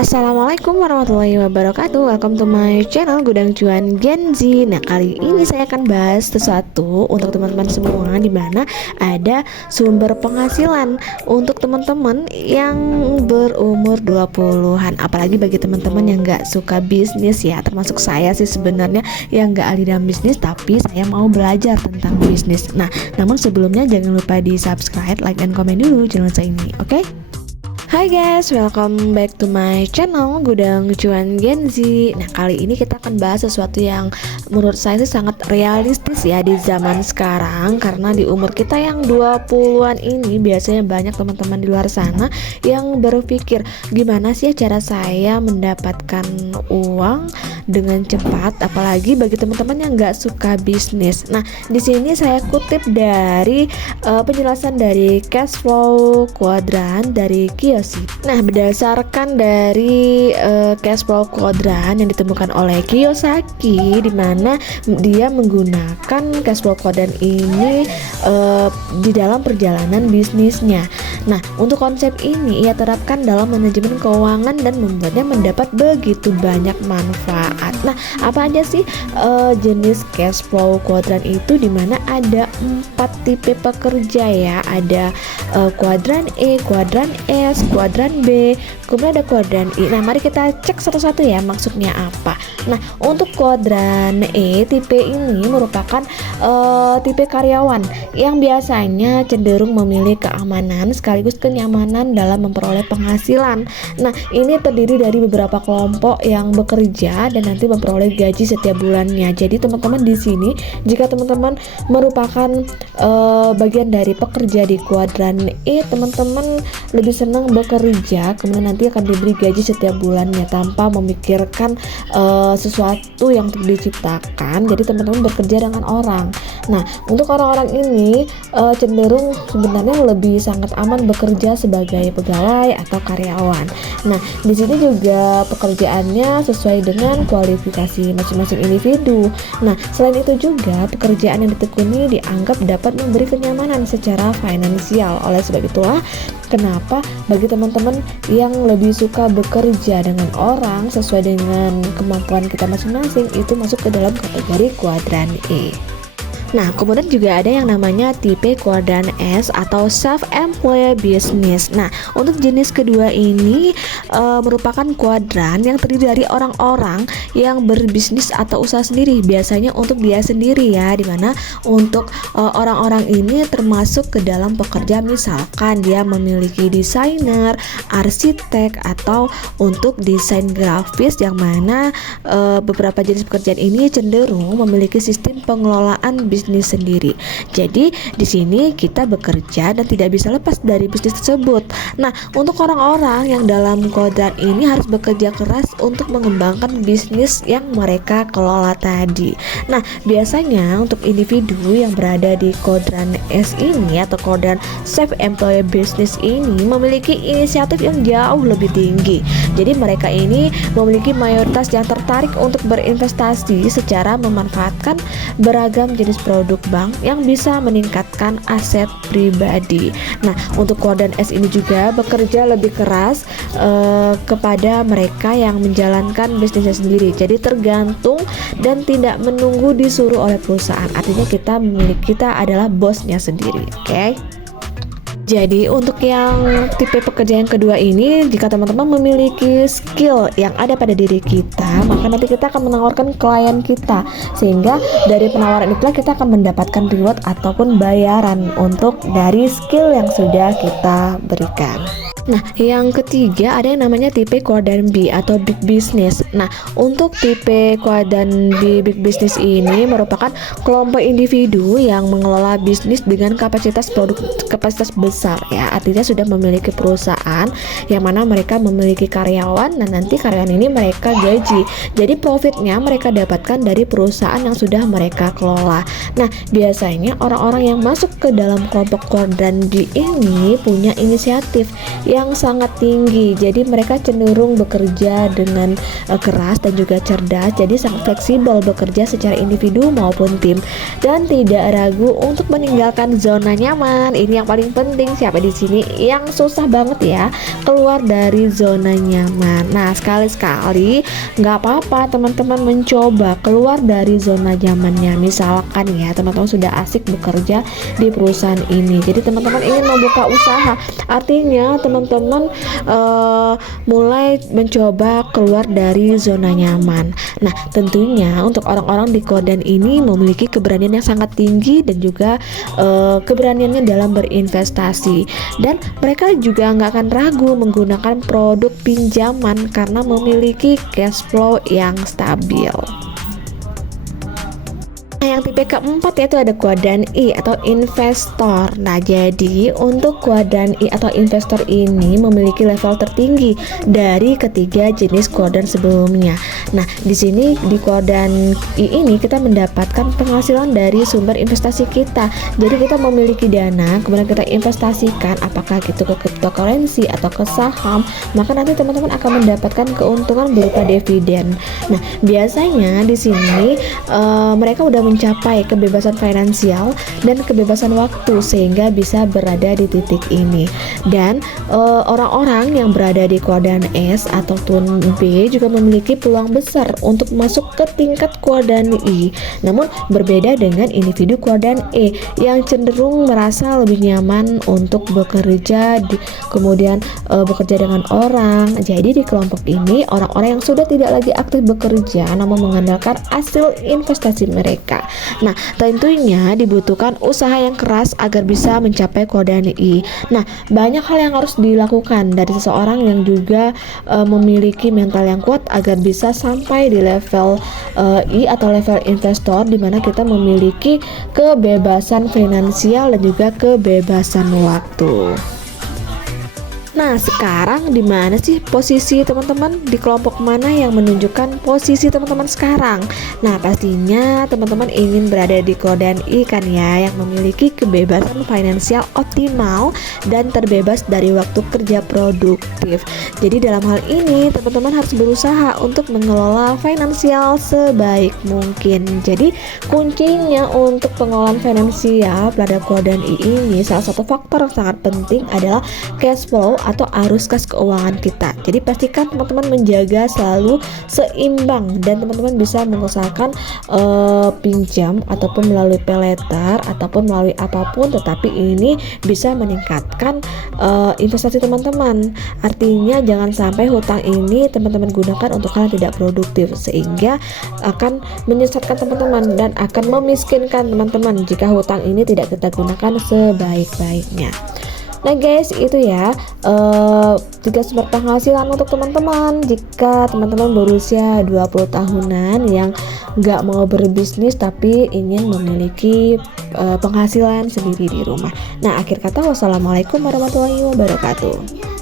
Assalamualaikum warahmatullahi wabarakatuh. Welcome to my channel Gudang Cuan Gen Z. Nah, kali ini saya akan bahas sesuatu untuk teman-teman semua, di mana ada sumber penghasilan untuk teman-teman yang berumur 20-an. Apalagi bagi teman-teman yang gak suka bisnis ya, termasuk saya sih sebenarnya yang gak ahli dalam bisnis, tapi saya mau belajar tentang bisnis. Nah, namun sebelumnya jangan lupa di subscribe, like, dan komen dulu channel saya ini, oke? Hai guys, welcome back to my channel Gudang Cuan Gen Z. Nah, kali ini kita akan bahas sesuatu yang menurut saya sih sangat realistis ya di zaman sekarang. Karena di umur kita yang 20-an ini biasanya banyak teman-teman di luar sana yang berpikir, gimana sih cara saya mendapatkan uang dengan cepat, apalagi bagi teman-teman yang nggak suka bisnis. Nah, di sini saya kutip dari penjelasan dari cash flow quadrant dari Kiyosaki. Nah, berdasarkan dari cash flow quadrant yang ditemukan oleh Kiyosaki, di mana dia menggunakan cash flow quadrant ini di dalam perjalanan bisnisnya. Nah, untuk konsep ini ia terapkan dalam manajemen keuangan dan membuatnya mendapat begitu banyak manfaat. Nah, apa aja sih jenis cash flow quadrant itu, di mana ada 4 tipe pekerja ya. Ada kuadran E, kuadran S, kuadran B, kemudian ada kuadran I. Nah, mari kita cek satu-satu ya maksudnya apa. Nah, untuk kuadran E, tipe ini merupakan tipe karyawan yang biasanya cenderung memilih keamanan sekaligus kenyamanan dalam memperoleh penghasilan. Nah, ini terdiri dari beberapa kelompok yang bekerja dan nanti memperoleh gaji setiap bulannya. Jadi teman-teman di sini, jika teman-teman merupakan bagian dari pekerja di kuadran E, teman-teman lebih senang bekerja, kemudian nanti akan diberi gaji setiap bulannya tanpa memikirkan sesuatu yang diciptakan. Jadi teman-teman bekerja dengan orang. Nah, untuk orang-orang ini cenderung sebenarnya lebih sangat aman bekerja sebagai pegawai atau karyawan. Nah, di sini juga pekerjaannya sesuai dengan kualifikasi masing-masing individu. Nah, selain itu juga pekerjaan yang ditekuni dianggap dapat memberi kenyamanan secara finansial. Oleh sebab itulah kenapa bagi teman-teman yang lebih suka bekerja dengan orang sesuai dengan kemampuan kita masing-masing, itu masuk ke dalam kategori kuadran E. Nah, kemudian juga ada yang namanya tipe kuadran S atau self-employed business. Nah, untuk jenis kedua ini merupakan kuadran yang terdiri dari orang-orang yang berbisnis atau usaha sendiri, biasanya untuk dia sendiri ya, dimana untuk orang-orang ini termasuk ke dalam pekerja, misalkan dia memiliki desainer, arsitek, atau untuk desain grafis, yang mana beberapa jenis pekerjaan ini cenderung memiliki sistem pengelolaan bisnis sendiri. Jadi di sini kita bekerja dan tidak bisa lepas dari bisnis tersebut. Nah, untuk orang-orang yang dalam kuadran ini harus bekerja keras untuk mengembangkan bisnis yang mereka kelola tadi. Nah, biasanya untuk individu yang berada di kuadran S ini atau kuadran self-employed business ini memiliki inisiatif yang jauh lebih tinggi. Jadi mereka ini memiliki mayoritas yang tertarik untuk berinvestasi secara memanfaatkan beragam jenis produk bank yang bisa meningkatkan aset pribadi. Nah, untuk kuadran S ini juga bekerja lebih keras kepada mereka yang menjalankan bisnisnya sendiri. Jadi tergantung dan tidak menunggu disuruh oleh perusahaan. Artinya kita adalah bosnya sendiri. Oke? Jadi untuk yang tipe pekerja yang kedua ini, jika teman-teman memiliki skill yang ada pada diri kita, maka nanti kita akan menawarkan klien kita, sehingga dari penawaran itulah kita akan mendapatkan reward ataupun bayaran untuk dari skill yang sudah kita berikan. Nah, yang ketiga ada yang namanya tipe kuadran B atau big business. Nah, untuk tipe kuadran B big business ini merupakan kelompok individu yang mengelola bisnis dengan kapasitas besar ya. Artinya sudah memiliki perusahaan yang mana mereka memiliki karyawan dan nanti karyawan ini mereka gaji. Jadi profitnya mereka dapatkan dari perusahaan yang sudah mereka kelola. Nah, biasanya orang-orang yang masuk ke dalam kelompok kuadran B ini punya inisiatif yang sangat tinggi. Jadi mereka cenderung bekerja dengan keras dan juga cerdas, jadi sangat fleksibel bekerja secara individu maupun tim, dan tidak ragu untuk meninggalkan zona nyaman. Ini yang paling penting. Siapa di sini yang susah banget ya keluar dari zona nyaman? Nah, sekali-sekali nggak apa-apa teman-teman mencoba keluar dari zona nyamannya. Misalkan ya teman-teman sudah asik bekerja di perusahaan ini, jadi teman-teman ingin membuka usaha, artinya teman-teman mulai mencoba keluar dari zona nyaman. Nah, tentunya untuk orang-orang di Kodan ini memiliki keberanian yang sangat tinggi dan juga keberaniannya dalam berinvestasi, dan mereka juga nggak akan ragu menggunakan produk pinjaman karena memiliki cash flow yang stabil. Yang tipe keempat yaitu ada kuadran I atau investor. Nah, jadi untuk kuadran I atau investor ini memiliki level tertinggi dari ketiga jenis kuadran sebelumnya. Nah, di sini di kuadran I ini kita mendapatkan penghasilan dari sumber investasi kita. Jadi kita memiliki dana, kemudian kita investasikan, apakah itu ke cryptocurrency atau ke saham, maka nanti teman-teman akan mendapatkan keuntungan berupa dividen. Nah, biasanya di sini mereka udah mencapai kebebasan finansial dan kebebasan waktu sehingga bisa berada di titik ini. Dan orang-orang yang berada di kuadran S ataupun B juga memiliki peluang besar untuk masuk ke tingkat kuadran I. Namun berbeda dengan individu kuadran E yang cenderung merasa lebih nyaman untuk bekerja kemudian bekerja dengan orang. Jadi di kelompok ini orang-orang yang sudah tidak lagi aktif bekerja namun mengandalkan hasil investasi mereka. Nah, tentunya dibutuhkan usaha yang keras agar bisa mencapai kuadran I. Nah, banyak hal yang harus dilakukan dari seseorang yang juga memiliki mental yang kuat agar bisa sampai di level I atau level investor, di mana kita memiliki kebebasan finansial dan juga kebebasan waktu. Nah, sekarang di mana sih posisi teman-teman? Di kelompok mana yang menunjukkan posisi teman-teman sekarang? Nah, pastinya teman-teman ingin berada di kuadran I kan ya, yang memiliki kebebasan finansial optimal dan terbebas dari waktu kerja produktif. Jadi dalam hal ini teman-teman harus berusaha untuk mengelola finansial sebaik mungkin. Jadi kuncinya untuk pengelolaan finansial pada kuadran I ini, salah satu faktor yang sangat penting adalah cash flow atau arus kas keuangan kita. Jadi pastikan teman-teman menjaga selalu seimbang dan teman-teman bisa mengusahakan pinjam ataupun melalui pay later ataupun melalui apapun, tetapi ini bisa meningkatkan investasi teman-teman. Artinya jangan sampai hutang ini teman-teman gunakan untuk hal yang tidak produktif, sehingga akan menyesatkan teman-teman dan akan memiskinkan teman-teman jika hutang ini tidak kita gunakan sebaik-baiknya. Nah guys, itu ya 3 sumber penghasilan untuk teman-teman jika teman-teman berusia 20 tahunan yang nggak mau berbisnis tapi ingin memiliki penghasilan sendiri di rumah. Nah, akhir kata wassalamualaikum warahmatullahi wabarakatuh.